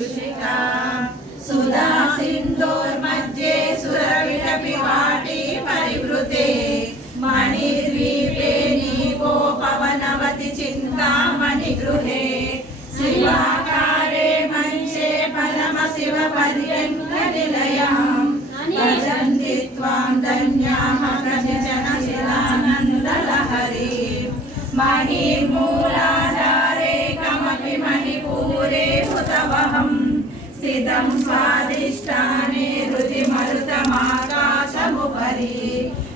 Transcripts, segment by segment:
पीयूषिका सुधा सिन्धोर्मध्ये सुरविटपि वाटी परिवृते मणिद्वीपे नीको पवनवति चिन्तामणिगृहे शिवाकारे मञ्चे परमशिवपर्यङ्कनिलयाम् भजन्ति त्वां धन्याः कतिचन शिलानन्दलहरी मणिमूलाधारे कमपि मणिपूरे हुतवहम् स्थितं स्वादिष्ठाने हृदिमरुतमाकाशमुपरि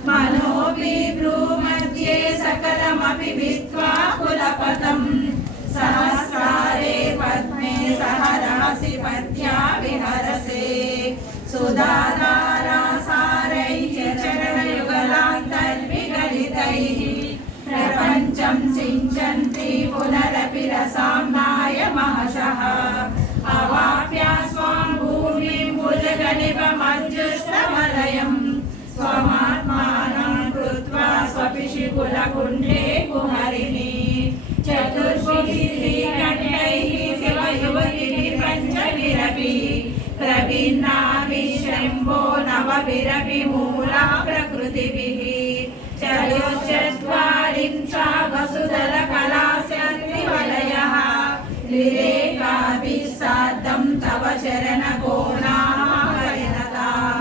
मनोविभ्रूमध्ये सकलमपि भित्त्वा कुलपतम् सहस्रारे पद्मे सहरासि पद्या विहरसे सुधाधारासारैः चरणयुगलान्तर्विगलितैः प्रपञ्चं सिञ्चन्ति पुनरपि रसाम्नाय महसः अवाप्य स्वां भूमिं भुजगनिभमज्जुष्टवलयम् स्वमात्मानं कृत्वा स्वपिशिकुलकुण्डे कुहरिणी चतुर्भुजैः शिवयुवतिः पञ्चभिरपि प्रभिन्नाभि शम्भो नवभिरपि मूला प्रकृतिभिः चतुश्चत्वारिंशा वसुधरकलास्यन्तिवलयः विवेकाभिः सार्धं तव चरणकोणाः परिणताः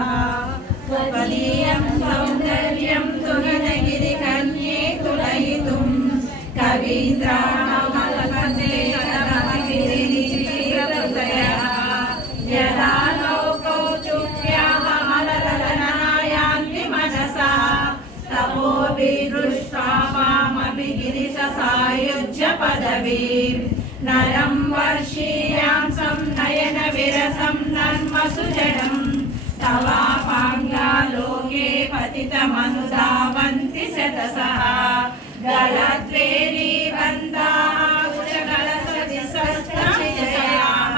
त्वदीयं सौन्दर्यं तुहिनगिरिकन्ये तुलयितुं कवीन्द्राणामलपते कदमगिरिनिचिरहृदयः यदा लोकौचुक्याः मलदलनायान्ति मनसा तपोभिदृष्ट्वा मामपि गिरिशसायुज्य पदवीं नरं वर्षीयां संनयनविरसं नन्मसुजनं तवापाङ्गा लोके पतितमनुधावन्ति शतशः गलद्वेरीबन्धाः कुचकलसतिसस्तविजयाः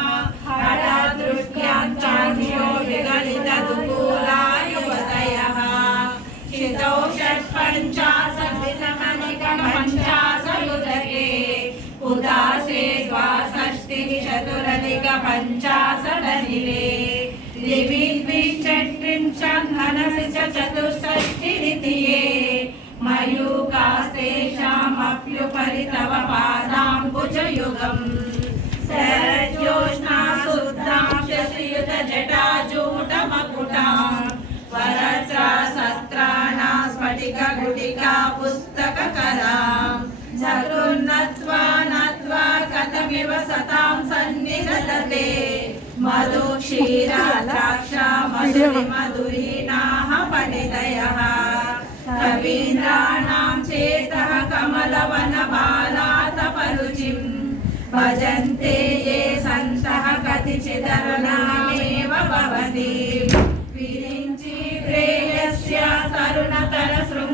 हठादृष्ट्याञ्चान्यो विगलितदुकूलायुवतयः क्षितौ षट्पञ्चाशत्समनिकपञ्चाशदुदके उदासे द्वाषष्टिः चतुरधिकपञ्चाशदनिले द्विविंशत्त्रिंशत् मनसि च चतुष्षष्टिरितिये मयूखास्तेषामप्युपरि तव पादाम्बुजयुगम् शरज्योत्स्ना शुद्धां शशियुतजटाजूटमकुटां वरत्रासत्राणां स्फटिकगुटिका पुस्तककरां चतुर्नत्वा नत्वा कथमिव सतां सन्निगलते मधुक्षीरा द्राक्षा मधुरीनाः पणितयः कवीन्द्राणां चेतः कमलवनबालातपरुचिं भजन्ते